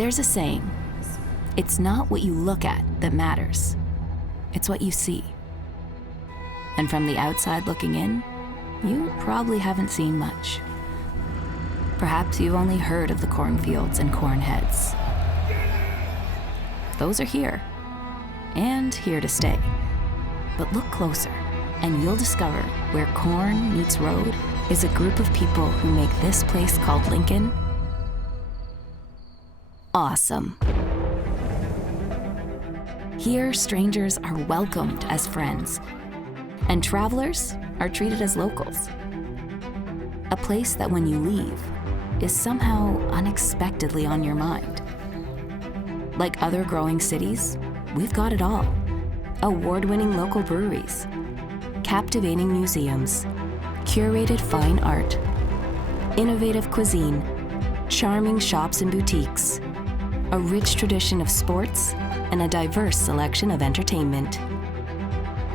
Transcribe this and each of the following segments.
There's a saying, it's not what you look at that matters, it's what you see. And from the outside looking in, you probably haven't seen much. Perhaps you've only heard of the cornfields and corn heads. Those are here, and here to stay. But look closer, and you'll discover where corn meets road is a group of people who make this place called Lincoln awesome. Here, strangers are welcomed as friends, and travelers are treated as locals. A place that when you leave is somehow unexpectedly on your mind. Like other growing cities, we've got it all. Award-winning local breweries, captivating museums, curated fine art, innovative cuisine, charming shops and boutiques, a rich tradition of sports, and a diverse selection of entertainment.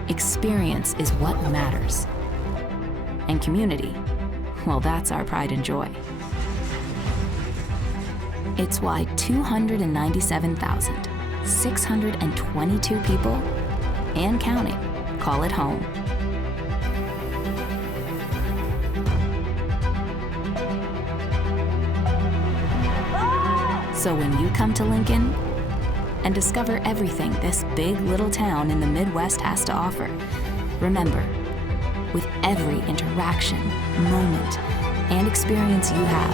Experience is what matters. And community, well, that's our pride and joy. It's why 297,622 people, and counting, call it home. So when you come to Lincoln and discover everything this big little town in the Midwest has to offer, remember, with every interaction, moment, and experience you have,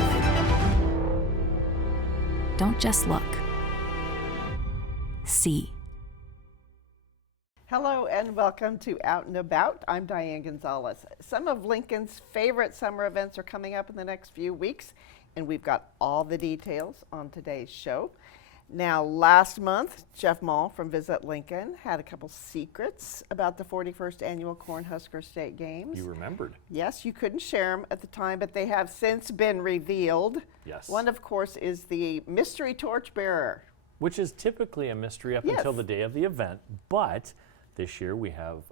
don't just look. See. Hello and welcome to Out and About. I'm Diane Gonzalez. Some of Lincoln's favorite summer events are coming up in the next few weeks, and we've got all the details on today's show. Now, last month, Jeff Mall from Visit Lincoln had a couple secrets about the 41st Annual Cornhusker State Games. You remembered. Yes, you couldn't share them at the time, but they have since been revealed. Yes. One, of course, is the mystery torchbearer. Which is typically a mystery up until the day of the event, but this year we have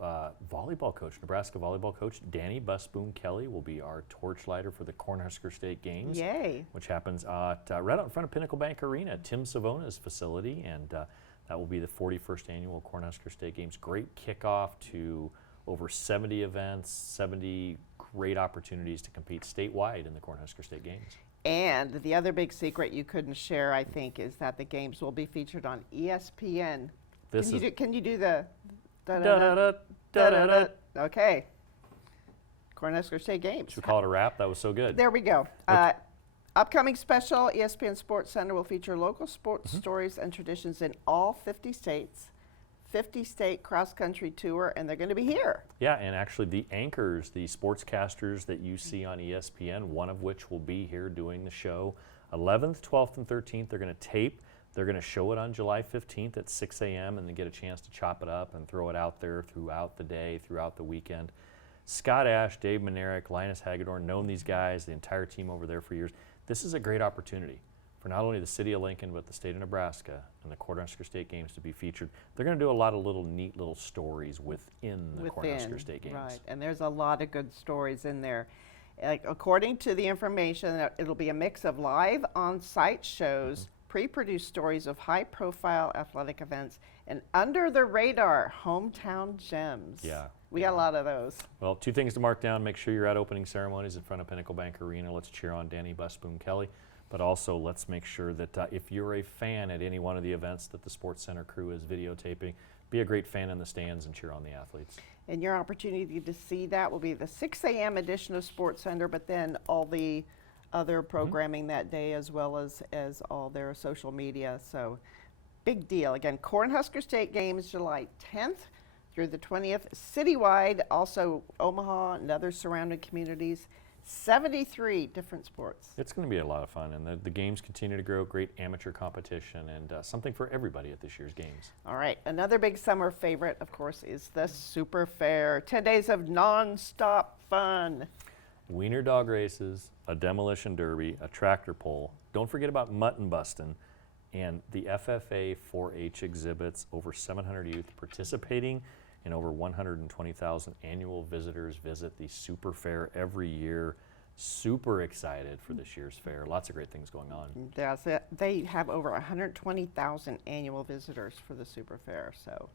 volleyball coach, Nebraska volleyball coach Danny Busboom Kelly will be our torchlighter for the Cornhusker State Games. Yay. Which happens at, right out in front of Pinnacle Bank Arena, Tim Savona's facility, and that will be the 41st Annual Cornhusker State Games. Great kickoff to over 70 events, 70 great opportunities to compete statewide in the Cornhusker State Games. And the other big secret you couldn't share, I think, is that the games will be featured on ESPN. Can you do the da-da-da? Okay. Cornhusker State Games. Should we call it a wrap? That was so good. There we go. Okay. Upcoming special, ESPN Sports Center will feature local sports stories and traditions in all 50 states. 50-state cross-country tour, and they're going to be here. Yeah, and actually the anchors, the sportscasters that you see on ESPN, one of which will be here doing the show 11th, 12th, and 13th. They're going to tape. They're going to show it on July 15th at 6 a.m. and then get a chance to chop it up and throw it out there throughout the day, throughout the weekend. Scott Ash, Dave Manerick, Linus Hagedorn, known these guys, the entire team over there for years. This is a great opportunity for not only the city of Lincoln, but the state of Nebraska and the Cornhusker State Games to be featured. They're going to do a lot of neat little stories within the Cornhusker State Games. Right, and there's a lot of good stories in there. According to the information, it'll be a mix of live on-site shows, pre-produced stories of high-profile athletic events, and under-the-radar hometown gems. Yeah. We got a lot of those. Well, two things to mark down. Make sure you're at opening ceremonies in front of Pinnacle Bank Arena. Let's cheer on Danny Busboom Kelly. But also, let's make sure that if you're a fan at any one of the events that the Sports Center crew is videotaping, be a great fan in the stands and cheer on the athletes. And your opportunity to see that will be the 6 a.m. edition of Sports Center, but then all the other programming that day, as well as all their social media. So, big deal. Again, Cornhusker State Games, July 10th through the 20th, citywide, also Omaha and other surrounding communities. 73 different sports. It's going to be a lot of fun, and the games continue to grow. Great amateur competition, and something for everybody at this year's games. All right, another big summer favorite, of course, is the Super Fair. 10 days of non-stop fun. Wiener dog races, a demolition derby, a tractor pull. Don't forget about mutton busting, and the FFA 4-H exhibits. Over 700 youth participating, and over 120,000 annual visitors visit the Super Fair every year. Super excited for this year's fair. Lots of great things going on. That's it. They have over 120,000 annual visitors for the Super Fair. So,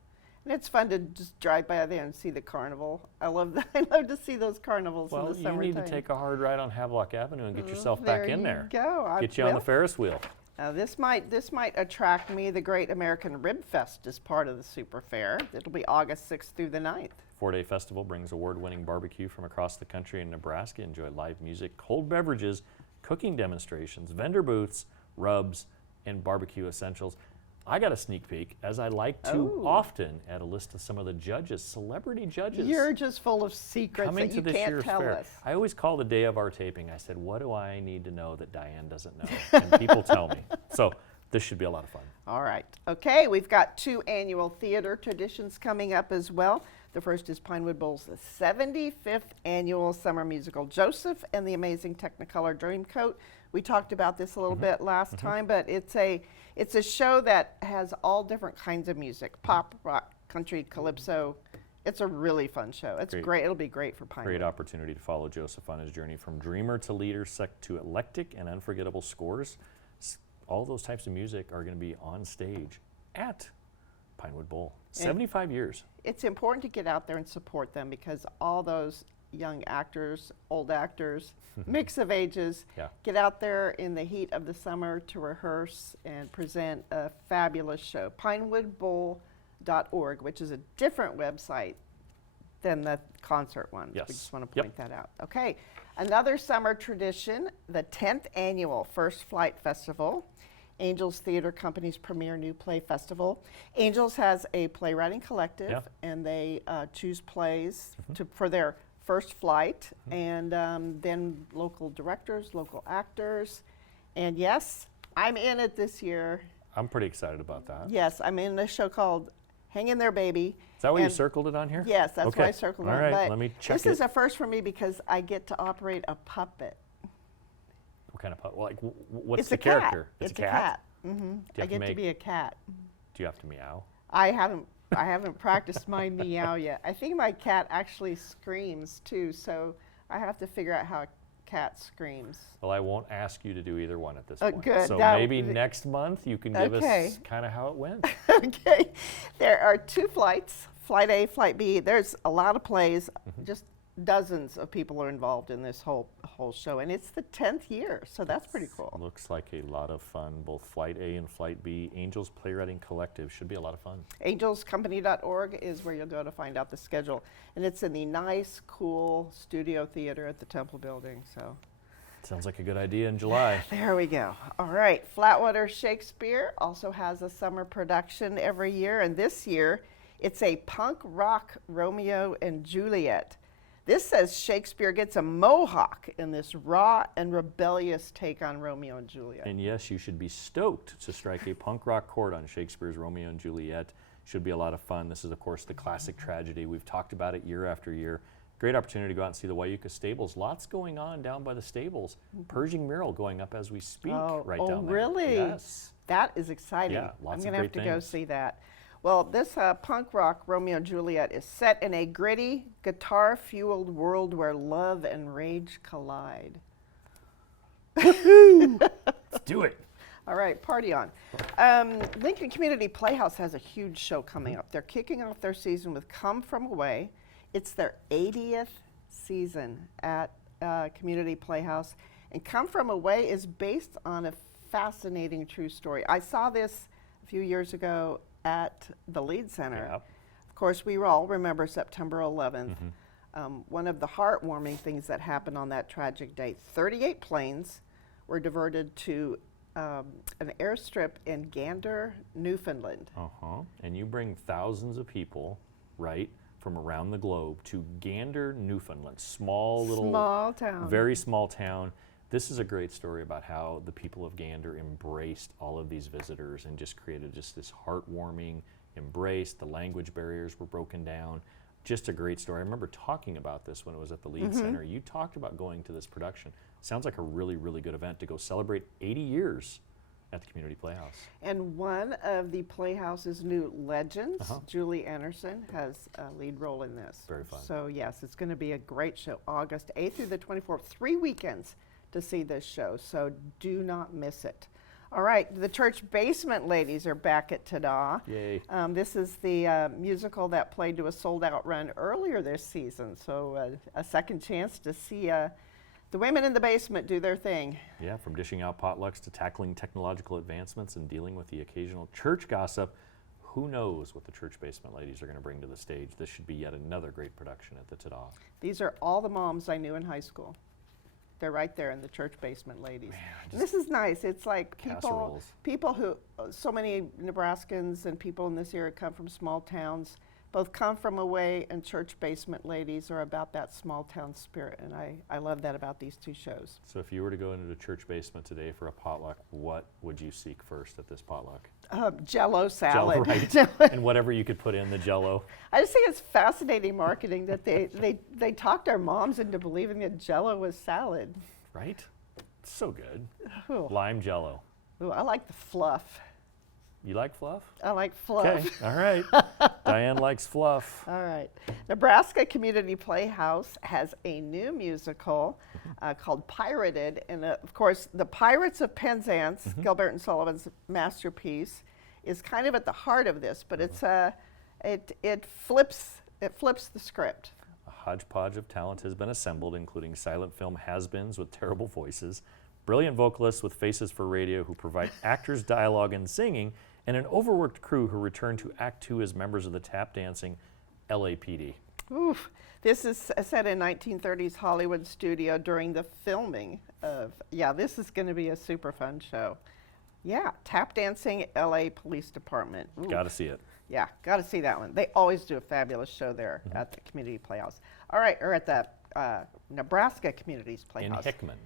and it's fun to just drive by there and see the carnival. I love that. I love to see those carnivals in Well, the you summertime. need to take a hard ride on Havelock Avenue and get yourself back in there. There you go. Get you on the Ferris wheel. This might attract me. The Great American Rib Fest is part of the Super Fair. It'll be August 6th through the 9th. 4-day festival brings award-winning barbecue from across the country in Nebraska. Enjoy live music, cold beverages, cooking demonstrations, vendor booths, rubs, and barbecue essentials. I got a sneak peek, as I like to often, at a list of some of the judges, celebrity judges. You're just full of secrets coming that to you this can't year's tell fair. us. I always call the day of our taping. I said, what do I need to know that Diane doesn't know? And people tell me. So this should be a lot of fun. All right. Okay, we've got 2 annual theater traditions coming up as well. The first is Pinewood Bowl's 75th annual summer musical, Joseph and the Amazing Technicolor Dreamcoat. We talked about this a little bit last time, but it's a show that has all different kinds of music, pop, rock, country, calypso. It's a really fun show. It's great. It'll be great for Pinewood. Great opportunity to follow Joseph on his journey from dreamer to leader, to eclectic and unforgettable scores. All those types of music are going to be on stage at Pinewood Bowl. 75 years. It's important to get out there and support them because all those young actors, old actors, mix of ages, get out there in the heat of the summer to rehearse and present a fabulous show. Pinewoodbowl.org, which is a different website than the concert one. Yes. We just want to point that out. Okay, another summer tradition, the 10th annual First Flight Festival. Angels Theater Company's premier new play festival. Angels has a playwriting collective, and they choose plays for their first flight, and then local directors, local actors. And yes, I'm in it this year. I'm pretty excited about that. Yes, I'm in a show called Hang in There, Baby. Is that why you circled it on here? Yes, that's why I circled it. All right, but let me check this is a first for me because I get to operate a puppet. What kind of puppet? Like, what's It's the a cat. character? It's a cat. Mm-hmm. I to get to make- be a cat. Do you have to meow? I haven't practiced my meow yet. I think my cat actually screams too, so I have to figure out how a cat screams. Well, I won't ask you to do either one at this point. Good. So That maybe would be- next month you can give us kind of how it went. Okay. There are 2 flights, Flight A, Flight B. There's a lot of plays, just dozens of people are involved in this whole show, and it's the 10th year, so that's pretty cool. Looks like a lot of fun. Both Flight A and Flight B. Angels Playwriting Collective should be a lot of fun. Angelscompany.org is where you'll go to find out the schedule, and it's in the nice, cool studio theater at the Temple Building. So Sounds like a good idea in July. there we go. All right, Flatwater Shakespeare also has a summer production every year, and this year it's a punk rock Romeo and Juliet. This says Shakespeare gets a mohawk in this raw and rebellious take on Romeo and Juliet. And yes, you should be stoked to strike a punk rock chord on Shakespeare's Romeo and Juliet. Should be a lot of fun. This is, of course, the classic tragedy. We've talked about it year after year. Great opportunity to go out and see the Wayuka Stables. Lots going on down by the stables. Pershing mural going up as we speak down there. Oh, really? Yes. That is exciting. Yeah, lots I'm of going to have to great go things. see that. Well, this punk rock Romeo and Juliet is set in a gritty, guitar-fueled world where love and rage collide. Let's do it. All right, party on. Lincoln Community Playhouse has a huge show coming up. They're kicking off their season with Come From Away. It's their 80th season at Community Playhouse. And Come From Away is based on a fascinating true story. I saw this a few years ago at the Lead Center. Yep. Of course, we all remember September 11th. One of the heartwarming things that happened on that tragic day, 38 planes were diverted to an airstrip in Gander, Newfoundland. And you bring thousands of people, right, from around the globe to Gander, Newfoundland. Small town. Very small town. This is a great story about how the people of Gander embraced all of these visitors and just created just this heartwarming embrace. The language barriers were broken down. Just a great story. I remember talking about this when it was at the Lead Center. You talked about going to this production. Sounds like a really, really good event to go celebrate 80 years at the Community Playhouse. And one of the Playhouse's new legends, Uh-huh. Julie Anderson, has a lead role in this. Very fun. So yes, it's going to be a great show, August 8th through the 24th, 3 weekends to see this show, so do not miss it. All right, the Church Basement Ladies are back at Ta-Da. Yay. This is the musical that played to a sold-out run earlier this season, so a second chance to see the women in the basement do their thing. Yeah, from dishing out potlucks to tackling technological advancements and dealing with the occasional church gossip, who knows what the Church Basement Ladies are going to bring to the stage. This should be yet another great production at the Ta-Da. These are all the moms I knew in high school. They're right there in the Church Basement Ladies. Man, And this is nice. It's like Casseroles. people who, so many Nebraskans and people in this area come from small towns, both come from away, and Church Basement Ladies are about that small town spirit. And I love that about these two shows. So if you were to go into the church basement today for a potluck, what would you seek first at this potluck? Jell-O Jello, salad. right? And whatever you could put in the Jello. I just think it's fascinating marketing that they talked our moms into believing that Jell-O was salad. Right? So good. Ooh. Lime Jello. Ooh, I like the fluff. You like fluff? I like fluff. Okay, all right. Diane likes fluff. All right. Nebraska Community Playhouse has a new musical called Pirated. And of course, The Pirates of Penzance, Gilbert and Sullivan's masterpiece, is kind of at the heart of this, but it's it flips the script. A hodgepodge of talent has been assembled, including silent film has-beens with terrible voices, brilliant vocalists with faces for radio who provide actors' dialogue and singing, and an overworked crew who return to Act 2 as members of the tap-dancing LAPD. Oof. This is set in 1930s Hollywood studio during the filming of, this is going to be a super fun show. Yeah, tap dancing LA Police Department. Ooh. Got to see it. Yeah, got to see that one. They always do a fabulous show there at the Community Playhouse. All right, or at the Nebraska Communities In Playhouse. Hickman.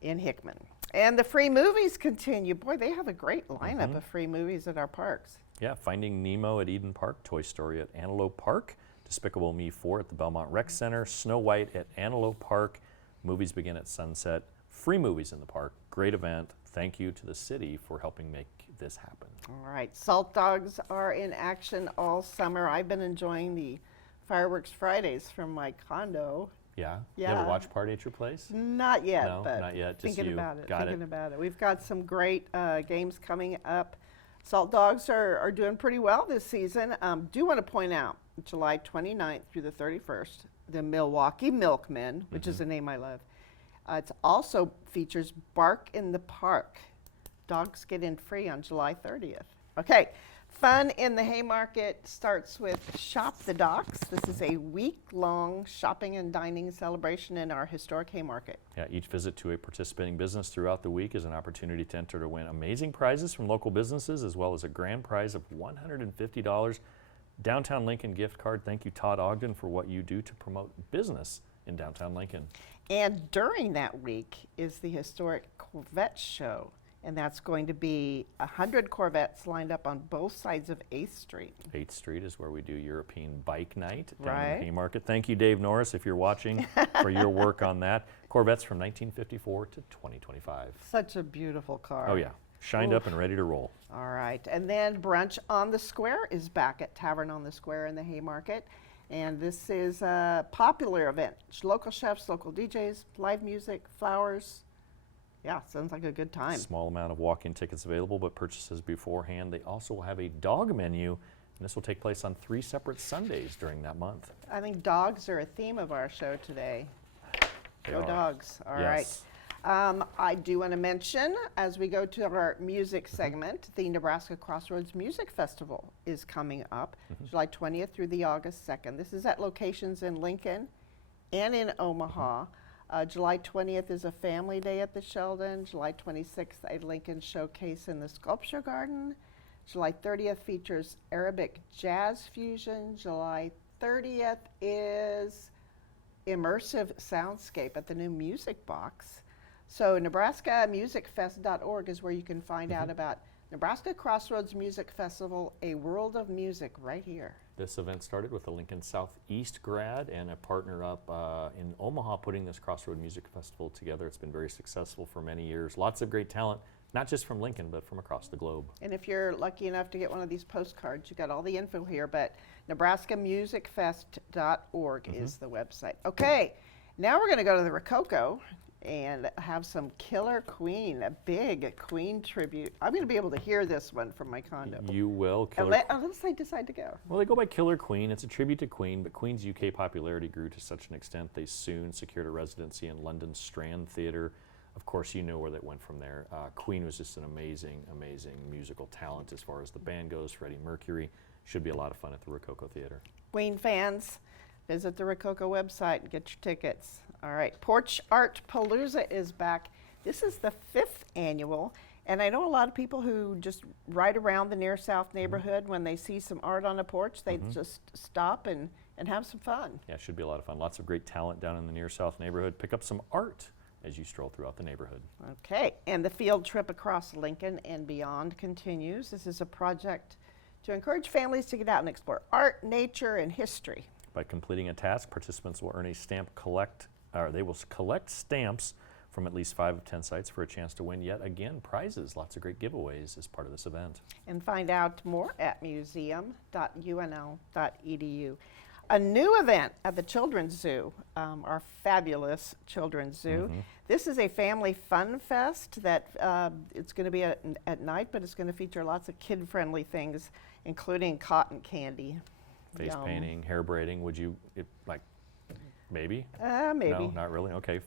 In Hickman. And the free movies continue. Boy, they have a great lineup of free movies at our parks. Yeah, Finding Nemo at Eden Park, Toy Story at Antelope Park, Despicable Me 4 at the Belmont Rec Center, Snow White at Antelope Park. Movies begin at sunset. Free movies in the park. Great event. Thank you to the city for helping make this happen. All right, Salt Dogs are in action all summer. I've been enjoying the Fireworks Fridays from my condo. Yeah? You have Yeah. a watch party at your place? Not yet, No, but not yet, just thinking you. about it. Got thinking it. about it. We've got some great games coming up. Salt Dogs are doing pretty well this season. Do want to point out, July 29th through the 31st, the Milwaukee Milkmen, which is a name I love. It also features Bark in the Park. Dogs get in free on July 30th. Okay, fun in the Haymarket starts with Shop the Docks. This is a week-long shopping and dining celebration in our historic Haymarket. Yeah, each visit to a participating business throughout the week is an opportunity to enter to win amazing prizes from local businesses, as well as a grand prize of $150 Downtown Lincoln gift card. Thank you, Todd Ogden, for what you do to promote business in downtown Lincoln. And during that week is the historic Corvette Show. And that's going to be 100 Corvettes lined up on both sides of 8th Street. 8th Street is where we do European Bike Night down in Right. the Haymarket. Thank you, Dave Norris, if you're watching, for your work on that. Corvettes from 1954 to 2025. Such a beautiful car. Oh, yeah. Shined up and ready to roll. All right. And then Brunch on the Square is back at Tavern on the Square in the Haymarket. And this is a popular event. Local chefs, local DJs, live music, flowers. Yeah, sounds like a good time. Small amount of walk-in tickets available, but purchases beforehand. They also will have a dog menu, and this will take place on 3 separate Sundays during that month. I think dogs are a theme of our show today. They Go are. dogs. All right. Yes. I do want to mention, as we go to our music segment, the Nebraska Crossroads Music Festival is coming up July 20th through the August 2nd. This is at locations in Lincoln and in Omaha. July 20th is a family day at the Sheldon. July 26th, a Lincoln showcase in the Sculpture Garden. July 30th features Arabic jazz fusion. July 30th is immersive soundscape at the new Music Box. So NebraskaMusicFest.org is where you can find out about Nebraska Crossroads Music Festival, a world of music right here. This event started with a Lincoln Southeast grad and a partner up in Omaha putting this Crossroad Music Festival together. It's been very successful for many years. Lots of great talent not just from Lincoln, but from across the globe. And if you're lucky enough to get one of these postcards, you got all the info here, but nebraskamusicfest.org is the website. Okay, now we're going to go to the Rococo and have some Killer Queen, a big Queen tribute. I'm going to be able to hear this one from my condo. You will. Unless I decide to go. Well, they go by Killer Queen. It's a tribute to Queen, but Queen's UK popularity grew to such an extent they soon secured a residency in London's Strand Theatre. Of course, you know where that went from there. Queen was just an amazing, amazing musical talent as far as the band goes. Freddie Mercury. Should be a lot of fun at the Rococo Theatre. Queen fans, visit the Rococo website and get your tickets. All right, Porch Art Palooza is back. This is the 5th annual, and I know a lot of people who just ride around the Near South neighborhood when they see some art on a porch, they just stop and have some fun. Yeah, it should be a lot of fun. Lots of great talent down in the Near South neighborhood. Pick up some art as you stroll throughout the neighborhood. Okay, and the field trip across Lincoln and beyond continues. This is a project to encourage families to get out and explore art, nature, and history. By completing a task, participants will earn a stamp they will collect stamps from at least 5 of 10 sites for a chance to win yet again prizes. Lots of great giveaways as part of this event. And find out more at museum.unl.edu. A new event at the Children's Zoo, our fabulous Children's Zoo. This is a family fun fest that it's going to be at night, but it's going to feature lots of kid-friendly things, including cotton candy. Face painting, hair braiding. Would you, maybe? Maybe. No, not really. Okay,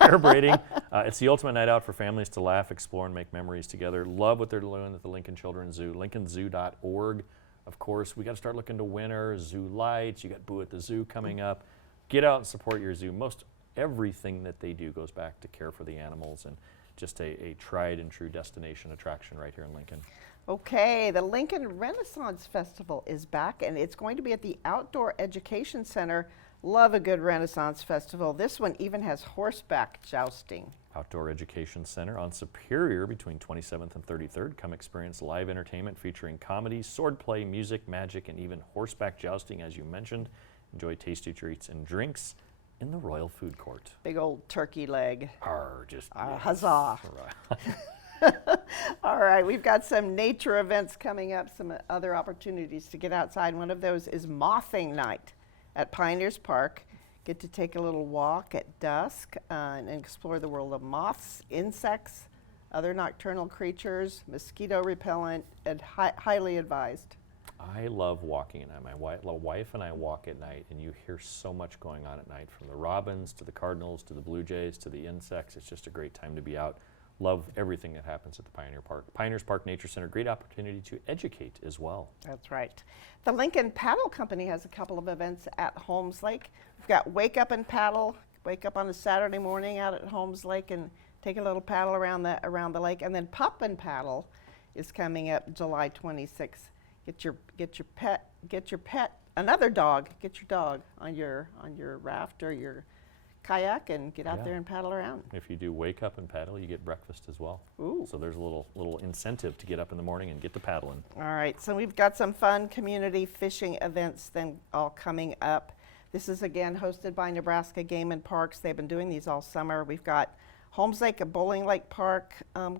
hair braiding. It's the ultimate night out for families to laugh, explore, and make memories together. Love what they're doing at the Lincoln Children's Zoo. LincolnZoo.org. Of course, we got to start looking to winners, zoo lights. You got Boo at the Zoo coming up. Get out and support your zoo. Most everything that they do goes back to care for the animals, and just a tried and true destination attraction right here in Lincoln. Okay, the Lincoln Renaissance Festival is back, and it's going to be at the Outdoor Education Center. Love a good Renaissance Festival. This one even has horseback jousting. Outdoor Education Center on Superior between 27th and 33rd. Come experience live entertainment featuring comedy, swordplay, music, magic, and even horseback jousting, as you mentioned. Enjoy tasty treats and drinks in the Royal Food Court. Big old turkey leg. Yes. Huzzah. Right. All right, we've got some nature events coming up, some other opportunities to get outside. One of those is Mothing Night at Pioneers Park. Get to take a little walk at dusk and explore the world of moths, insects, other nocturnal creatures, mosquito repellent, and highly advised. I love walking at night. My wife and I walk at night, and you hear so much going on at night, from the robins to the cardinals to the blue jays to the insects. It's just a great time to be out. Love everything that happens at the Pioneers Park Nature Center. Great opportunity to educate as well. That's right. The Lincoln Paddle Company has a couple of events at Holmes Lake. We've got Wake Up and Paddle. Wake up on a Saturday morning out at Holmes Lake and take a little paddle around the lake. And then Pup and Paddle is coming up July 26th. Get your pet, another dog. Get your dog on your raft or your kayak and get out there and paddle around. If you do Wake Up and Paddle, you get breakfast as well. Ooh. So there's a little incentive to get up in the morning and get to paddling. All right, so we've got some fun community fishing events then all coming up. This is again hosted by Nebraska Game and Parks. They've been doing these all summer. We've got Holmes Lake and Bowling Lake Park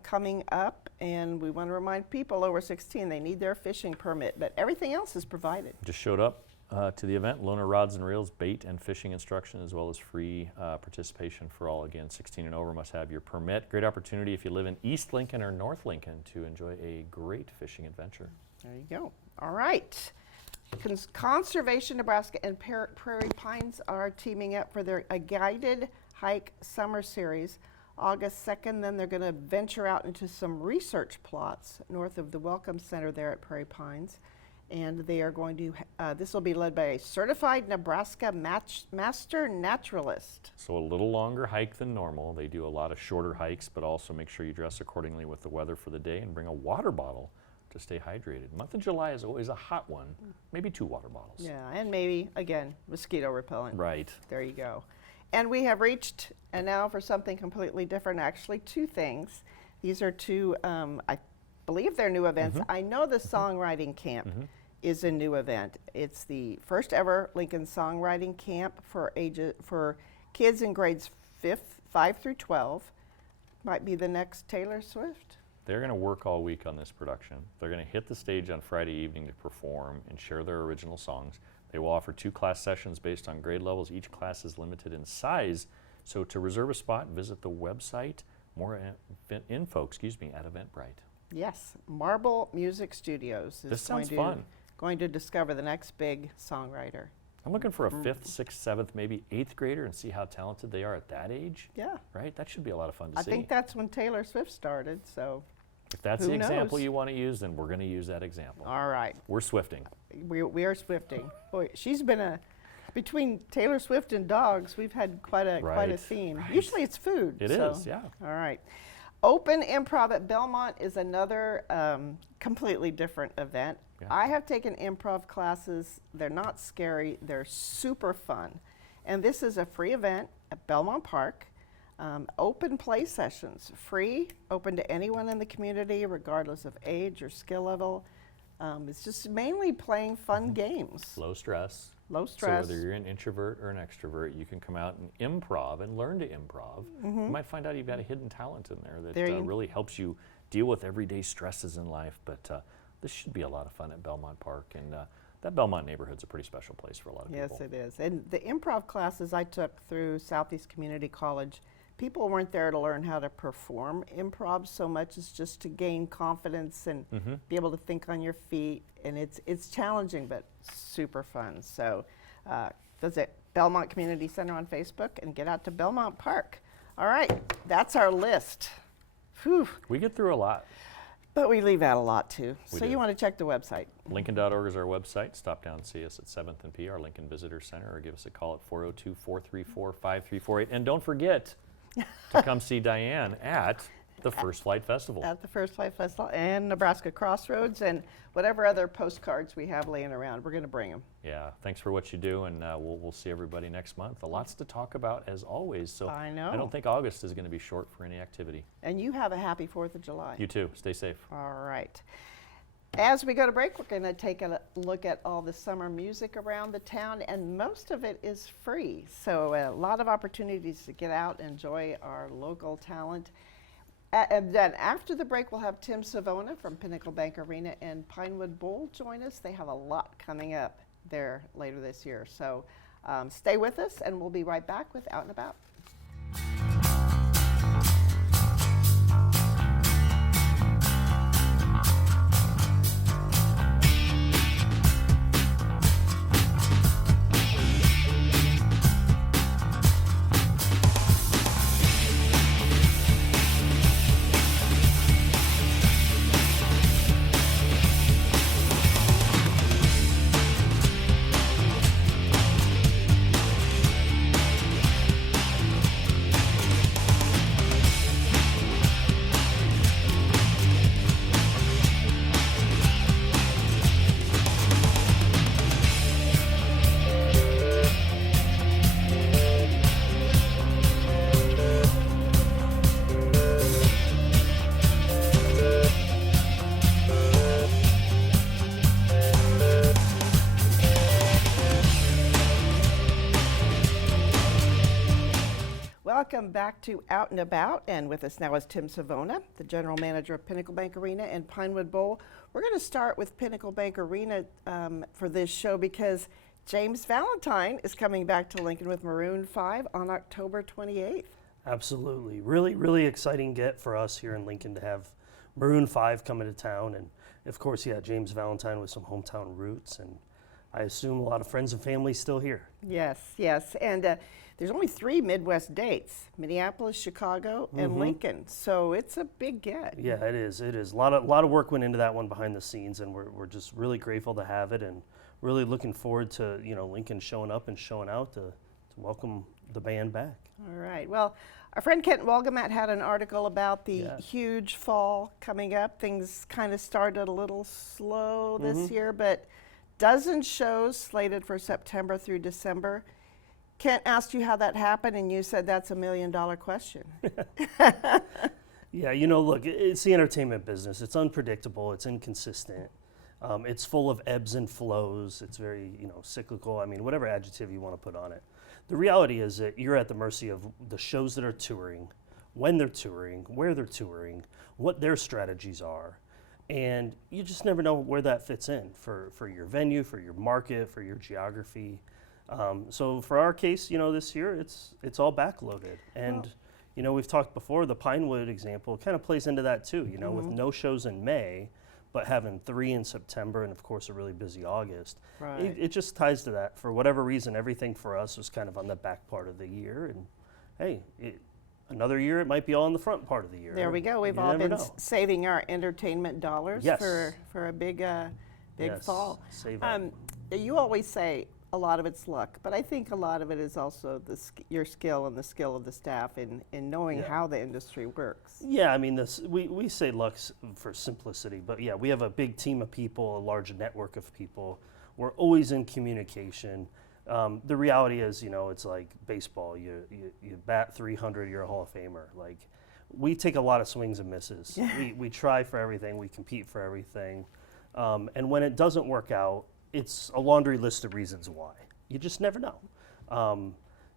coming up, and we want to remind people over 16 they need their fishing permit, but everything else is provided. Just showed up to the event. Loaner rods and reels, bait and fishing instruction, as well as free participation for all. Again, 16 and over must have your permit. Great opportunity if you live in East Lincoln or North Lincoln to enjoy a great fishing adventure. There you go. All right. Conservation Nebraska and Prairie Pines are teaming up for their guided hike summer series. August 2nd, then they're going to venture out into some research plots north of the Welcome Center there at Prairie Pines. And they are going to, this will be led by a certified Nebraska master naturalist. So a little longer hike than normal. They do a lot of shorter hikes, but also make sure you dress accordingly with the weather for the day and bring a water bottle to stay hydrated. The month of July is always a hot one, maybe 2 water bottles. Yeah, and maybe, again, mosquito repellent. Right. There you go. And we have reached, and now for something completely different, actually 2 things. These are 2, I believe they're new events. I know the Songwriting Camp is a new event. It's the first ever Lincoln Songwriting Camp for kids in grades 5 through 12. Might be the next Taylor Swift. They're going to work all week on this production. They're going to hit the stage on Friday evening to perform and share their original songs. They will offer 2 class sessions based on grade levels. Each class is limited in size. So to reserve a spot, visit the website. More info, at Eventbrite. Yes, Marble Music Studios is This sounds going to, fun. going to discover the next big songwriter. I'm looking for a 5th, 6th, 7th, maybe 8th grader and see how talented they are at that age. Yeah, Right? That should be a lot of fun to I see. think that's when Taylor Swift started, so If that's who the example knows? you want to use, then we're going to use that example. all right. We're Swifting. We are Swifting. Boy, she's been between Taylor Swift and dogs, we've had quite a Right, theme. right. Usually it's food. It so- is, yeah. All right. Open Improv at Belmont is another completely different event. Yeah. I have taken improv classes. They're not scary. They're super fun. And this is a free event at Belmont Park. Open play sessions, free, open to anyone in the community, regardless of age or skill level. It's just mainly playing fun games. Low stress. Low stress. So whether you're an introvert or an extrovert, you can come out and improv and learn to improv. You might find out you've got a hidden talent in there There that you- really helps you deal with everyday stresses in life. But this should be a lot of fun at Belmont Park. And that Belmont neighborhood's a pretty special place for a lot of Yes, people. it is. And the improv classes I took through Southeast Community College, people weren't there to learn how to perform improv so much as just to gain confidence and be able to think on your feet. And it's challenging, but super fun. So visit Belmont Community Center on Facebook and get out to Belmont Park. All right, that's our list. Whew. We get through a lot. But we leave out a lot too. We So do. you want to check the website. Lincoln.org is our website. Stop down and see us at 7th and P, our Lincoln Visitor Center, or give us a call at 402-434-5348. And don't forget to come see Diane at the First Flight Festival. At the First Flight Festival and Nebraska Crossroads and whatever other postcards we have laying around, we're going to bring them. Yeah, thanks for what you do, and we'll see everybody next month. Lots to talk about as always, so I know. I don't think August is going to be short for any activity. And you have a happy 4th of July. You too. Stay safe. All right. As we go to break, we're going to take a look at all the summer music around the town, and most of it is free. So a lot of opportunities to get out and enjoy our local talent. And then after the break, we'll have Tim Savona from Pinnacle Bank Arena and Pinewood Bowl join us. They have a lot coming up there later this year. So stay with us, and we'll be right back with Out and About. Welcome back to Out and About, and with us now is Tim Savona, the General Manager of Pinnacle Bank Arena and Pinewood Bowl. We're going to start with Pinnacle Bank Arena for this show because James Valentine is coming back to Lincoln with Maroon 5 on October 28th. Absolutely. Really, really exciting get for us here in Lincoln to have Maroon 5 coming to town. And of course, yeah, James Valentine with some hometown roots. And I assume a lot of friends and family still here. Yes, yes. And there's only 3 Midwest dates, Minneapolis, Chicago, and Lincoln. So it's a big get. Yeah, it is. It is. A lot of work went into that one behind the scenes, and we're just really grateful to have it, and really looking forward to Lincoln showing up and showing out to welcome the band back. All right. Well, our friend Kent Wolgamat had an article about the Yeah. huge fall coming up. Things kind of started a little slow this year, but dozens shows slated for September through December. Kent asked you how that happened, and you said that's $1 million question. Yeah, look, it's the entertainment business. It's unpredictable. It's inconsistent. It's full of ebbs and flows. It's very, cyclical. I mean, whatever adjective you want to put on it. The reality is that you're at the mercy of the shows that are touring when they're touring, where they're touring, what their strategies are. And you just never know where that fits in for your venue, for your market, for your geography. So for our case, this year it's all backloaded. And, we've talked before, the Pinewood example kind of plays into that too, with no shows in May, but having 3 in September and of course a really busy August. Right. It just ties to that. For whatever reason, everything for us was kind of on the back part of the year. And hey, another year it might be all in the front part of the year. There we go. We've You all never been know. saving our entertainment dollars Yes. for a big Yes, fall. save up. You always say a lot of it's luck, but I think a lot of it is also your skill and the skill of the staff in knowing Yeah. how the industry works. Yeah, I mean, we say luck for simplicity, but yeah, we have a big team of people, a large network of people. We're always in communication. The reality is, it's like baseball. You bat 300, you're a Hall of Famer. Like, we take a lot of swings and misses. We try for everything. We compete for everything. And when it doesn't work out, it's a laundry list of reasons why. You just never know.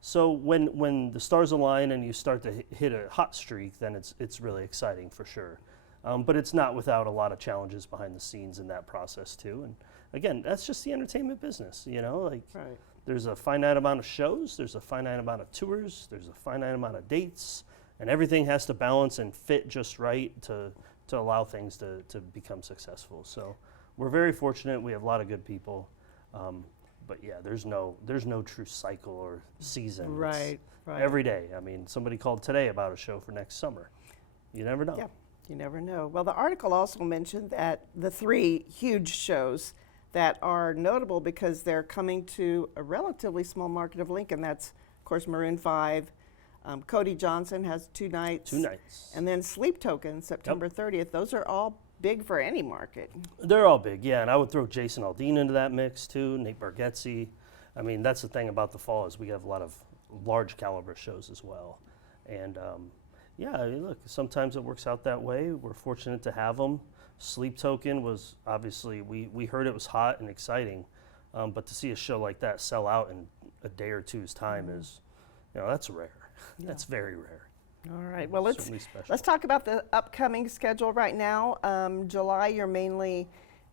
So when the stars align and you start to hit a hot streak, then it's really exciting for sure. But it's not without a lot of challenges behind the scenes in that process too. And again, that's just the entertainment business, Like, Right. there's a finite amount of shows, there's a finite amount of tours, there's a finite amount of dates, and everything has to balance and fit just right to allow things to become successful. So we're very fortunate. We have a lot of good people. But yeah, there's no true cycle or season. It's Right. every day. I mean, somebody called today about a show for next summer. You never know. Yeah, you never know. Well, the article also mentioned that the 3 huge shows that are notable because they're coming to a relatively small market of Lincoln. That's, of course, Maroon 5. Cody Johnson has 2 nights. 2 nights. And then Sleep Token, September 30th. Those are all big for any market. They're all big, yeah, and I would throw Jason Aldean into that mix too, Nate Bargatze. I mean, that's the thing about the fall is we have a lot of large caliber shows as well. And yeah, I mean, look, sometimes it works out that way. We're fortunate to have them. Sleep Token was obviously, we heard it was hot and exciting, but to see a show like that sell out in a day or two's time is, that's rare. That's very rare. All right. Well, let's Certainly special. talk about the upcoming schedule right now. July, you're mainly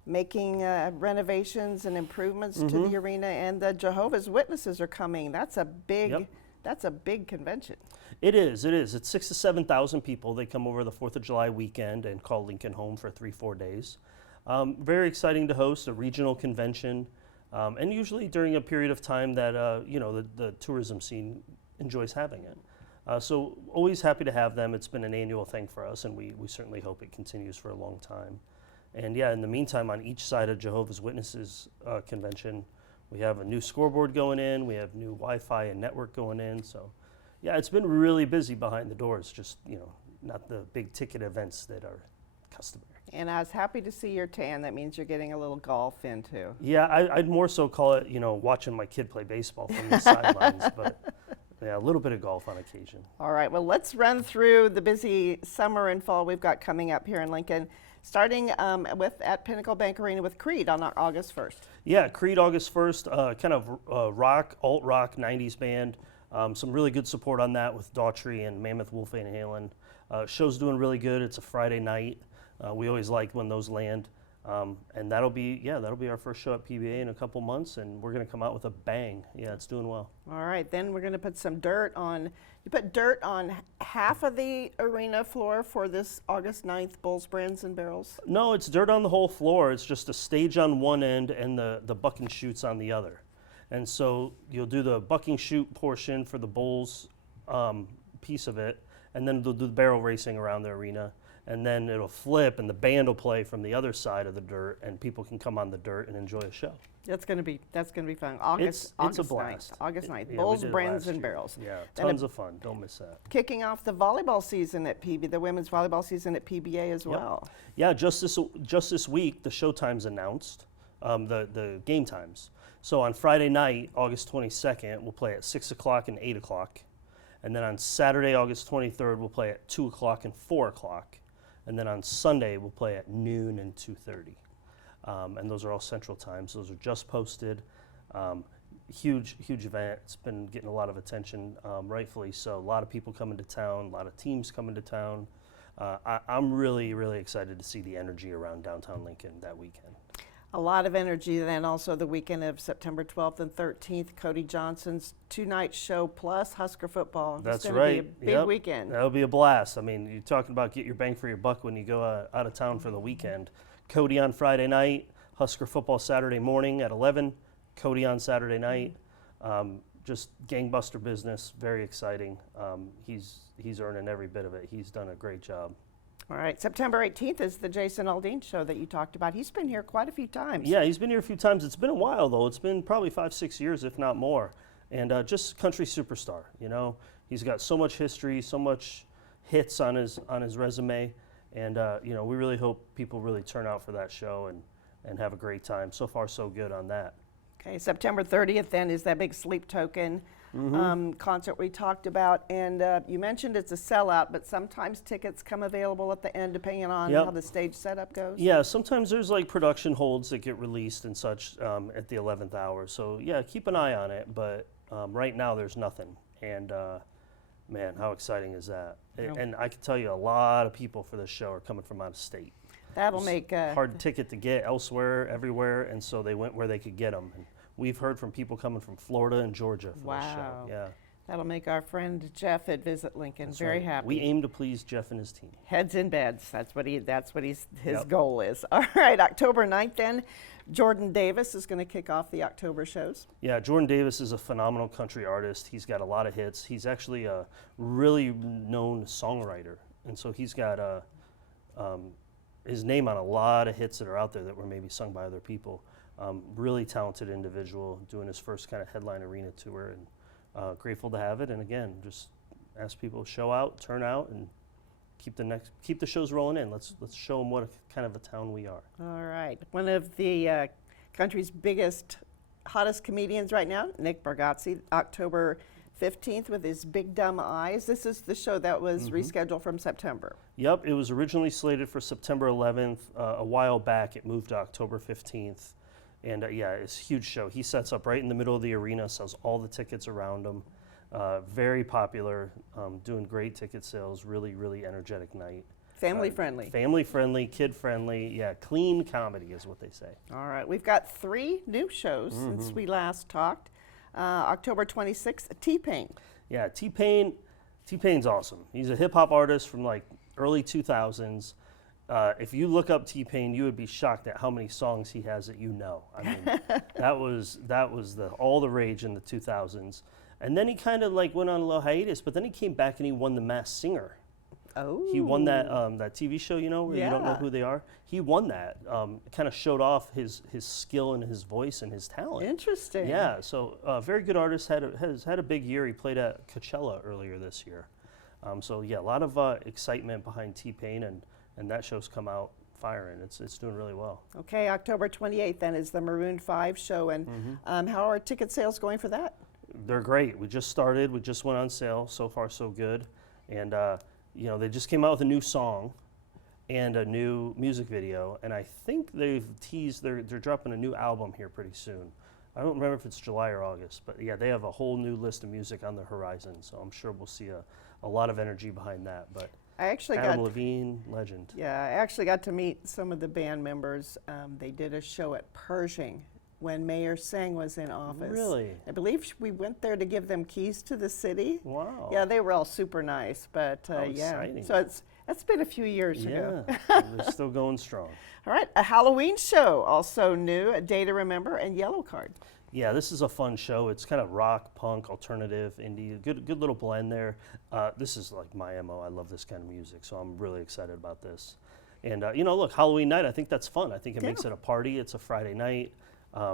making renovations and improvements to the arena, and the Jehovah's Witnesses are coming. That's a big Yep. that's a big convention. It is. It's 6,000 to 7,000 people. They come over the 4th of July weekend and call Lincoln home for 3-4 days. Very exciting to host a regional convention, and usually during a period of time that the tourism scene enjoys having it. So always happy to have them. It's been an annual thing for us, and we certainly hope it continues for a long time. And yeah, in the meantime, on each side of Jehovah's Witnesses convention, we have a new scoreboard going in, we have new Wi-Fi and network going in. So yeah, it's been really busy behind the doors, just, not the big ticket events that are customary. And I was happy to see your tan. That means you're getting a little golf in too. Yeah, I'd more so call it, watching my kid play baseball from the sidelines, but yeah, a little bit of golf on occasion. All right. Well, let's run through the busy summer and fall we've got coming up here in Lincoln, starting at Pinnacle Bank Arena with Creed on August 1st. Yeah, Creed August 1st, kind of rock, alt-rock 90s band. Some really good support on that with Daughtry and Mammoth Wolf Van Halen. Show's doing really good. It's a Friday night. We always like when those land. And that'll be our first show at PBA in a couple months, and we're going to come out with a bang. Yeah, it's doing well. All right, then we're going to put some dirt on. You put dirt on half of the arena floor for this August 9th Bulls, Brands, and Barrels. No, it's dirt on the whole floor. It's just a stage on one end and the buck and shoots on the other. And so you'll do the buck and shoot portion for the Bulls piece of it, and then they'll do the barrel racing around the arena. And then it'll flip, and the band will play from the other side of the dirt, and people can come on the dirt and enjoy a show. That's going to be fun. It's a blast. 9th, August 9th. Yeah, we Bulls, did it Brands, last and year. Barrels. Yeah, Then tons of fun. Don't miss that. Kicking off the volleyball season at PBA, the women's volleyball season at PBA as well. Yeah, just this week, the show times announced, the game times. So on Friday night, August 22nd, we'll play at 6 o'clock and 8 o'clock. And then on Saturday, August 23rd, we'll play at 2 o'clock and 4 o'clock. And then on Sunday, we'll play at noon and 2:30. And those are all central times. Those are just posted. huge event. It's been getting a lot of attention, rightfully so. A lot of people coming to town, a lot of teams coming to town. I'm really excited to see the energy around downtown Lincoln that weekend. A lot of energy then also the weekend of September 12th and 13th, Cody Johnson's 2-night show plus Husker football. That's it's gonna right. Be a big weekend. That'll be a blast. I mean, you're talking about get your bang for your buck when you go out of town for the weekend. Cody on Friday night, Husker football Saturday morning at 11, Cody on Saturday night. Just gangbuster business, very exciting. He's earning every bit of it. He's done a great job. All right, September 18th is the Jason Aldean show that you talked about. He's been here quite a few times. Yeah, he's been here a few times. It's been a while, though. It's been probably 5-6 years, if not more. And just country superstar, you know. He's got so much history, so much hits on his resume. And, you know, we really hope people really turn out for that show and have a great time. So far, so good on that. Okay, September 30th then is that big Sleep Token concert we talked about. And you mentioned it's a sellout, but sometimes tickets come available at the end depending on how the stage setup goes. Yeah, sometimes there's like production holds that get released and such at the 11th hour. So yeah, keep an eye on it. But right now there's nothing. And man, how exciting is that? And I can tell you a lot of people for this show are coming from out of state. That'll make hard ticket to get elsewhere, everywhere, and so they went where they could get them. And we've heard from people coming from Florida and Georgia for this show. Yeah. That'll make our friend Jeff at Visit Lincoln very happy. We aim to please Jeff and his team. Heads in beds. That's what his goal is. All right, October 9th then, Jordan Davis is going to kick off the October shows. Yeah, Jordan Davis is a phenomenal country artist. He's got a lot of hits. He's actually a really known songwriter, and so he's got his name on a lot of hits that are out there that were maybe sung by other people. Really talented individual doing his first kind of headline arena tour, and grateful to have it. And again, just ask people to show out, turn out, and keep the shows rolling in. Let's show them what kind of a town we are. All right, one of the country's biggest, hottest comedians right now, Nick Bargatze, October 15th with his Big Dumb Eyes. This is the show that was rescheduled from September. Yep, it was originally slated for September 11th. A while back, it moved to October 15th. And yeah, it's a huge show. He sets up right in the middle of the arena, sells all the tickets around him. Very popular, doing great ticket sales, really energetic night. Family friendly. Family friendly, kid friendly, yeah, clean comedy is what they say. All right, we've got 3 new shows since we last talked. October 26th, T-Pain. Yeah, T-Pain's awesome. He's a hip hop artist from like early 2000s. If you look up T-Pain, you would be shocked at how many songs he has that you know. I mean, that was all the rage in the 2000s. And then he kind of like went on a little hiatus, but then he came back and he won The Masked Singer. Oh. He won that TV show, you know, where you don't know who they are. He won that. Kind of showed off his skill and his voice and his talent. Interesting. Yeah, so very good artist. Has had a big year. He played at Coachella earlier this year. So yeah, a lot of excitement behind T-Pain, and that show's come out firing. It's doing really well. Okay, October 28th then is the Maroon 5 show, and how are ticket sales going for that? They're great. We just started. We just went on sale. So far, so good. And you know, they just came out with a new song and a new music video, and I think they've teased they're dropping a new album here pretty soon. I don't remember if it's July or August, but yeah, they have a whole new list of music on the horizon, so I'm sure we'll see a lot of energy behind that. But I actually Adam Levine, legend. Yeah, I actually got to meet some of the band members. They did a show at Pershing when Mayor Singh was in office. Really? I believe we went there to give them keys to the city. Wow. Yeah, they were all super nice, but yeah. exciting. So that's been a few years ago. Yeah, they're still going strong. All right, a Halloween show, also new, A Day to Remember, and Yellow Card. Yeah, this is a fun show. It's kind of rock, punk, alternative, indie, good little blend there. This is like my MO. I love this kind of music, so I'm really excited about this. And you know, look, Halloween night, I think that's fun. I think it makes it a party. It's a Friday night.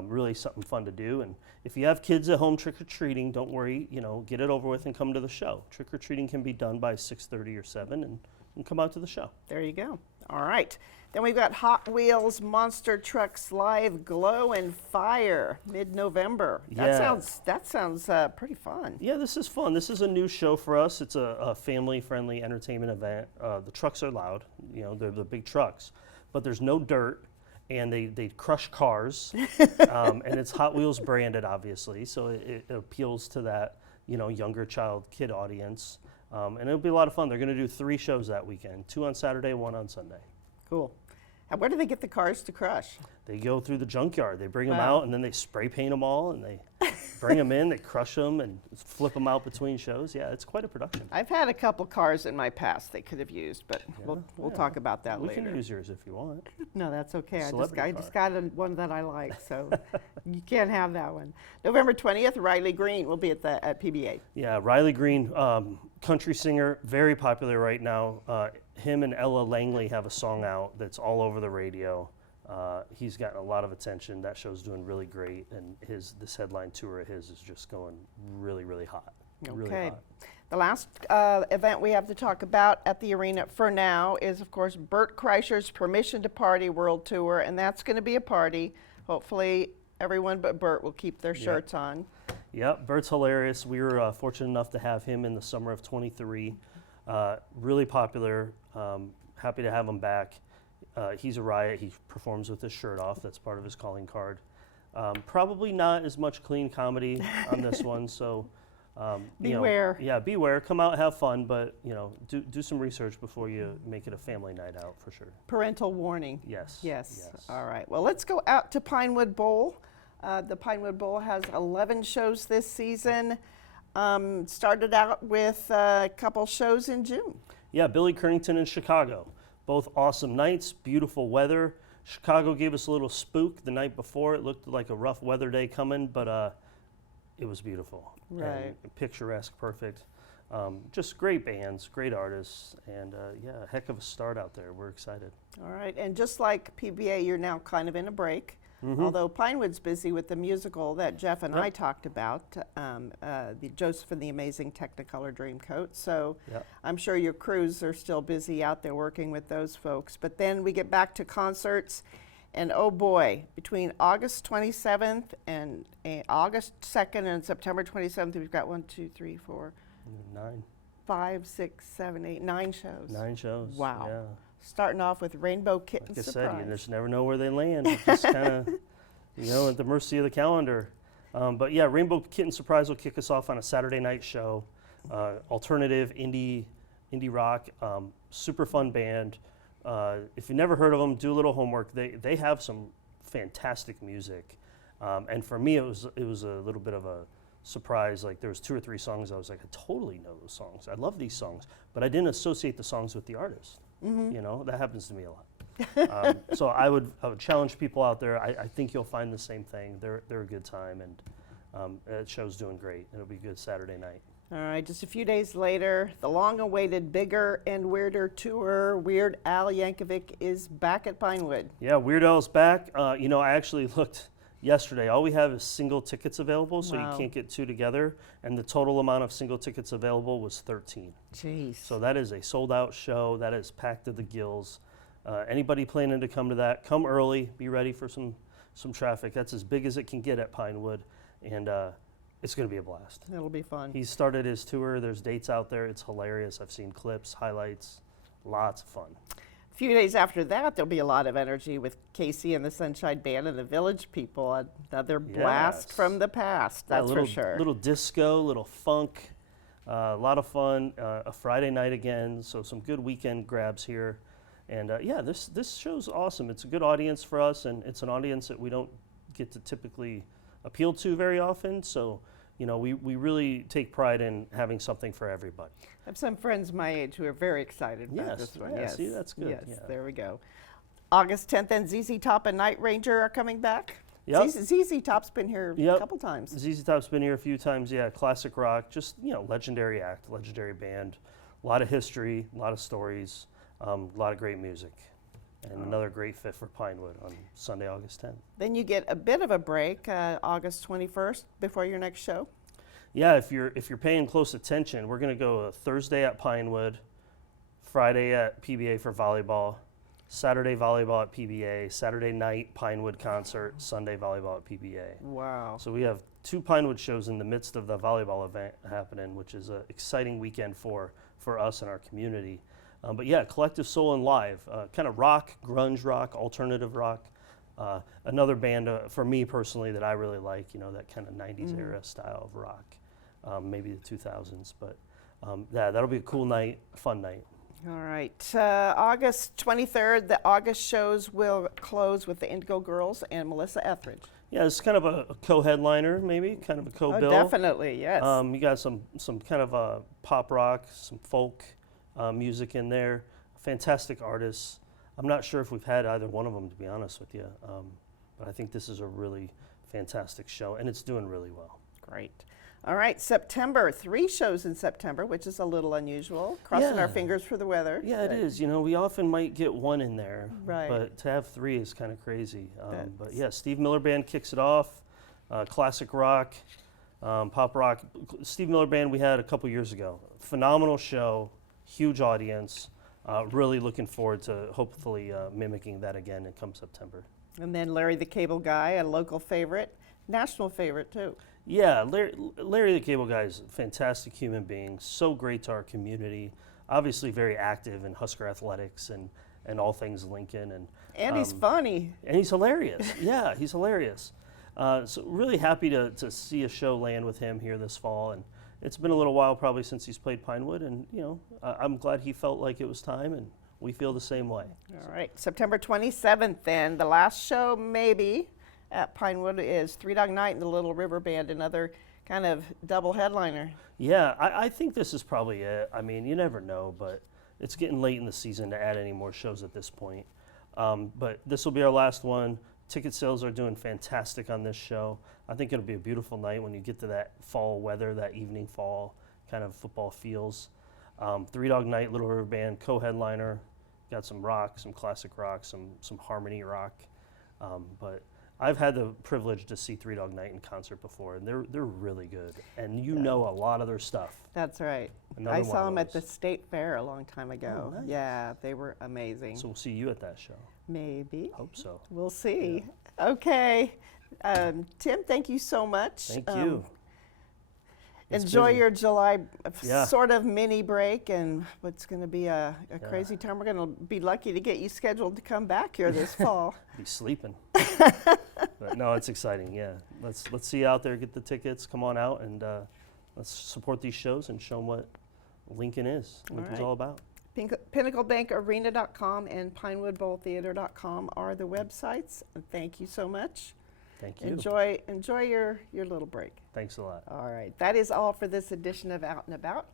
Really something fun to do. And if you have kids at home trick-or-treating, don't worry, you know, get it over with and come to the show. Trick-or-treating can be done by 6:30 or 7 and come out to the show. There you go. All right. Then we've got Hot Wheels Monster Trucks Live Glow and Fire, mid-November. Yeah. That sounds pretty fun. Yeah, this is fun. This is a new show for us. It's a family-friendly entertainment event. The trucks are loud. You know, they're the big trucks. But there's no dirt. and they crush cars, and it's Hot Wheels branded, obviously, so it appeals to that younger kid audience, and it'll be a lot of fun. They're going to do 3 shows that weekend, 2 on Saturday, 1 on Sunday. Cool. And where do they get the cars to crush? They go through the junkyard. They bring them Wow. out, and then they spray paint them all, and they bring them in. They crush them and flip them out between shows. Yeah, it's quite a production. I've had a couple cars in my past they could have used, but we'll Yeah. talk about that We later. can use yours if you want. No, that's okay. Celebrity I just got one that I like, so you can't have that one. November 20th, Riley Green will be at PBA. Yeah, Riley Green, country singer, very popular right now. Him and Ella Langley have a song out that's all over the radio. He's gotten a lot of attention. That show's doing really great, and this headline tour of his is just going really, really hot. Really Okay. hot. The last event we have to talk about at the arena for now is, of course, Bert Kreischer's Permission to Party World Tour, and that's going to be a party. Hopefully, everyone but Bert will keep their shirts on. Yep, Bert's hilarious. We were fortunate enough to have him in the summer of '23. Really popular. Happy to have him back. He's a riot. He performs with his shirt off. That's part of his calling card. Probably not as much clean comedy on this one, so Beware. Beware. Come out, have fun, but do some research before you make it a family night out for sure. Parental warning. Yes. Yes. All right. Well, let's go out to Pinewood Bowl. The Pinewood Bowl has 11 shows this season. Started out with a couple shows in June. Yeah, Billy Kernington in Chicago. Both awesome nights, beautiful weather. Chicago gave us a little spook the night before. It looked like a rough weather day coming, but it was beautiful. Right. And picturesque, perfect. Just great bands, great artists, and a heck of a start out there. We're excited. All right. And just like PBA, you're now kind of in a break. Mm-hmm. Although Pinewood's busy with the musical that Jeff and I talked about, the Joseph and the Amazing Technicolor Dreamcoat. So Yep. I'm sure your crews are still busy out there working with those folks. But then we get back to concerts, and oh boy, between August 27th and August 2nd and September 27th, we've got 5, 6, 7, 8, 9 shows. 9 shows. Wow. Yeah. Starting off with Rainbow Kitten Like I Surprise. said, you just never know where they land. It's just kind of, at the mercy of the calendar. But yeah, Rainbow Kitten Surprise will kick us off on a Saturday night show. Alternative indie rock, super fun band. If you've never heard of them, do a little homework. They have some fantastic music, and for me, it was a little bit of a surprise. Like there was 2 or 3 songs I was like, I totally know those songs. I love these songs, but I didn't associate the songs with the artist. Mm-hmm. That happens to me a lot. So I would challenge people out there. I think you'll find the same thing. They're a good time, and that show's doing great. It'll be a good Saturday night. All right, just a few days later, the long-awaited Bigger and Weirder tour, Weird Al Yankovic is back at Pinewood. Yeah, Weird Al's back. I actually looked yesterday. All we have is single tickets available, so Wow. you can't get 2 together. And the total amount of single tickets available was 13. Jeez. So that is a sold-out show. That is packed to the gills. Anybody planning to come to that, come early. Be ready for some traffic. That's as big as it can get at Pinewood, and it's going to be a blast. It'll be fun. He started his tour. There's dates out there. It's hilarious. I've seen clips, highlights. Lots of fun. A few days after that, there'll be a lot of energy with Casey and the Sunshine Band and the Village People. Another blast Yes. from the past, Yeah, that's for sure. Little disco, little funk, a lot of fun. A Friday night again, so some good weekend grabs here. And this show's awesome. It's a good audience for us, and it's an audience that we don't get to typically appeal to very often. So, we really take pride in having something for everybody. I have some friends my age who are very excited about Yes, this one. yeah, Yes, see, that's good, Yes, yeah. there we go. August 10th and ZZ Top and Night Ranger are coming back. Yep. ZZ Top's been here a Yep. couple times. ZZ Top's been here a few times. Yeah, classic rock, just legendary act, legendary band, a lot of history, a lot of stories, a lot of great music, and another great fit for Pinewood on Sunday, August 10th. Then you get a bit of a break, August 21st, before your next show. Yeah, if you're paying close attention, we're going to go Thursday at Pinewood, Friday at PBA for volleyball, Saturday volleyball at PBA, Saturday night Pinewood concert, Sunday volleyball at PBA. Wow. So we have 2 Pinewood shows in the midst of the volleyball event happening, which is an exciting weekend for us and our community. But yeah, Collective Soul and Live, kind of rock, grunge rock, alternative rock. Another band for me personally that I really like, you know, that kind of 90s era style of rock, maybe the 2000s. But that'll be a cool night, fun night. All right. August 23rd, the August shows will close with the Indigo Girls and Melissa Etheridge. Yeah, it's kind of a co-headliner, maybe, kind of a co-bill. Oh, definitely, yes. You got some kind of pop rock, some folk music in there. Fantastic artists. I'm not sure if we've had either one of them, to be honest with you. But I think this is a really fantastic show, and it's doing really well. Great. All right, September, 3 shows in September, which is a little unusual. Crossing our Yeah. fingers for the weather. Yeah, it is. You know, we often might get one in there, Right. but to have 3 is kind of crazy. But That's- yeah, Steve Miller Band kicks it off. Classic rock, pop rock. Steve Miller Band we had a couple years ago. Phenomenal show, huge audience. Really looking forward to hopefully mimicking that again come September. And then Larry the Cable Guy, a local favorite, national favorite too. Yeah, Larry the Cable Guy is a fantastic human being, so great to our community, obviously very active in Husker athletics and all things Lincoln. And he's funny. And he's hilarious. Yeah, he's hilarious. So really happy to see a show land with him here this fall. And it's been a little while probably since he's played Pinewood. And, you know, I'm glad he felt like it was time, and we feel the same way. All right, September 27th then, the last show maybe at Pinewood is Three Dog Night and the Little River Band, another kind of double headliner. Yeah, I think this is probably it. I mean, you never know, but it's getting late in the season to add any more shows at this point. But this will be our last one. Ticket sales are doing fantastic on this show. I think it'll be a beautiful night when you get to that fall weather, that evening fall kind of football feels. Three Dog Night, Little River Band, co-headliner. Got some rock, some classic rock, some harmony rock. But I've had the privilege to see Three Dog Night in concert before, and they're really good. And you know a lot of their stuff. That's right. Another I one saw of them at the those. State Fair a long time ago. nice. Yeah, they were amazing. So we'll see you at that show. Maybe. Hope so. We'll see. Okay. Tim, thank you so much. Thank you. It's Enjoy busy. your July Yeah. sort of mini break, and what's going to be a crazy time. We're going to be lucky to get you scheduled to come back here this fall. Be sleeping. But no, it's exciting. Yeah, let's see you out there. Get the tickets. Come on out and let's support these shows and show them what Lincoln is. Lincoln's right. all about. PinnacleBankarena.com and PinewoodBowlTheater.com are the websites. And thank you so much. Thank you. Enjoy your little break. Thanks a lot. All right, that is all for this edition of Out and About.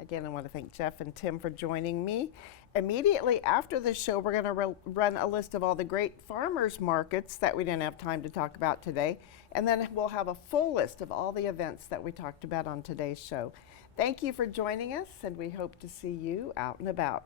Again, I want to thank Jeff and Tim for joining me. Immediately after the show, we're going to run a list of all the great farmers markets that we didn't have time to talk about today. And then we'll have a full list of all the events that we talked about on today's show. Thank you for joining us, and we hope to see you out and about.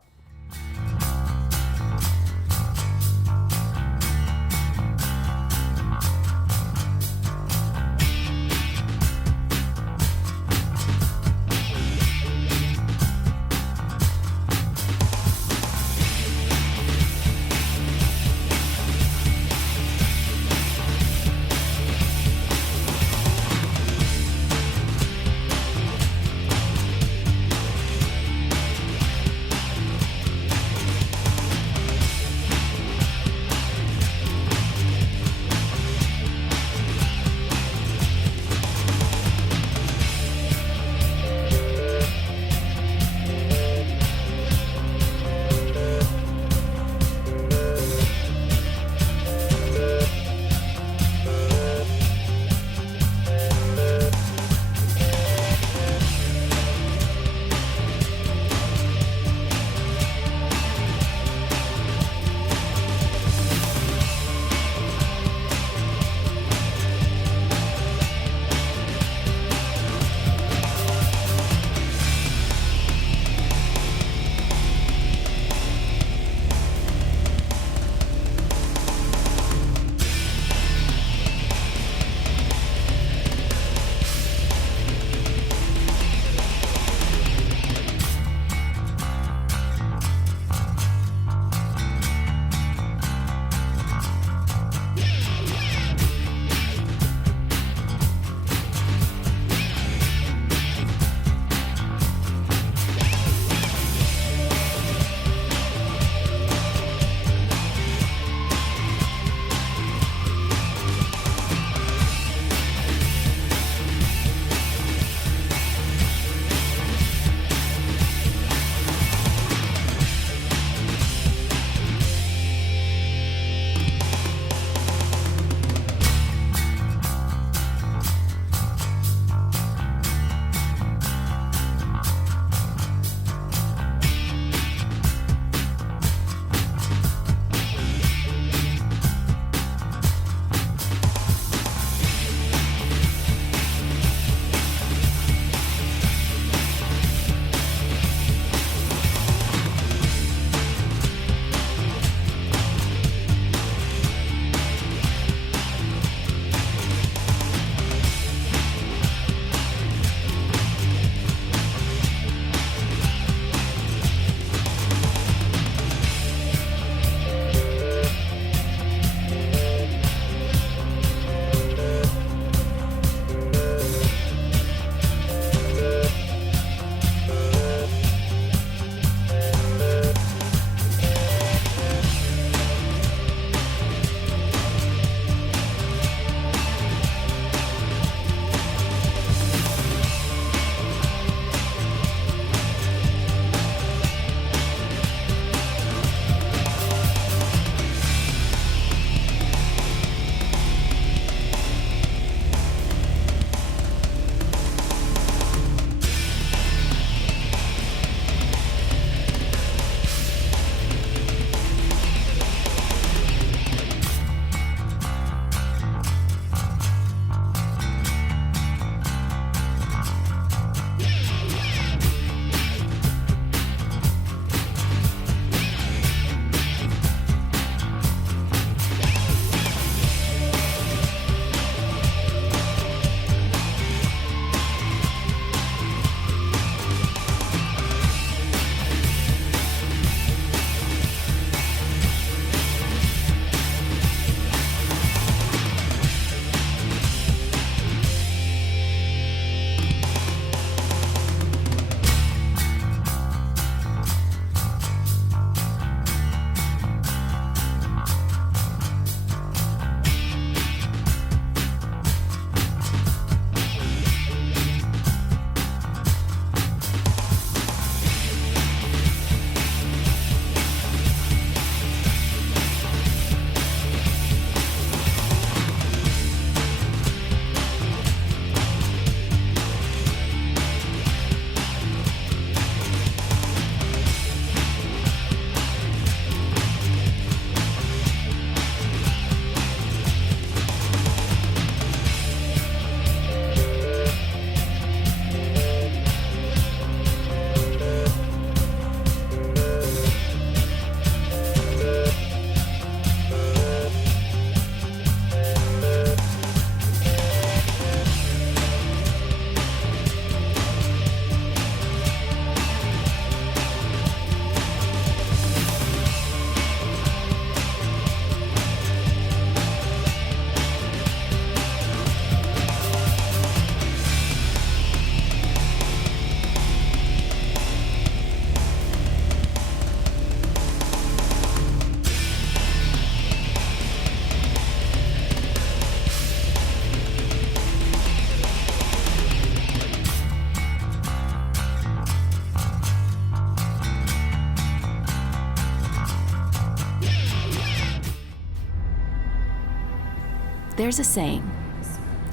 There's a saying,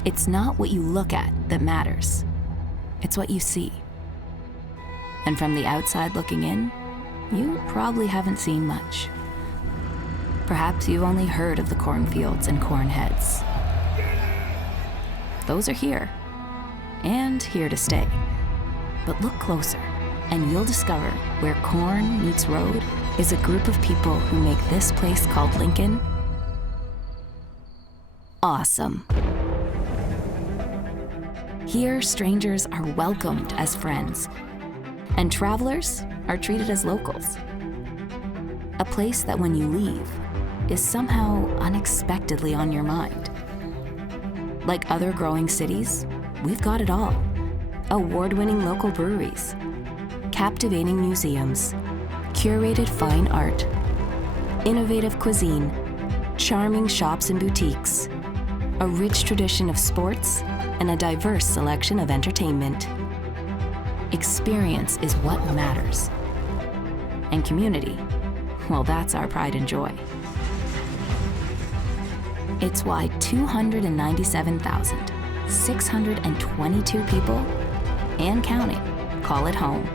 it's not what you look at that matters, it's what you see. And from the outside looking in, you probably haven't seen much. Perhaps you've only heard of the cornfields and corn heads. Those are here, and here to stay. But look closer, and you'll discover where corn meets road is a group of people who make this place called Lincoln awesome. Here, strangers are welcomed as friends, and travelers are treated as locals. A place that when you leave is somehow unexpectedly on your mind. Like other growing cities, we've got it all. Award-winning local breweries, captivating museums, curated fine art, innovative cuisine, charming shops and boutiques, a rich tradition of sports, and a diverse selection of entertainment. Experience is what matters. And community, well, that's our pride and joy. It's why 297,622 people, and counting, call it home.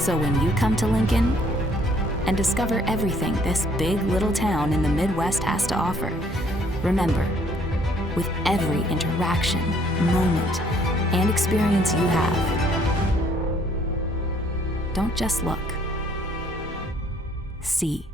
So when you come to Lincoln and discover everything this big little town in the Midwest has to offer, remember, with every interaction, moment, and experience you have, don't just look. See.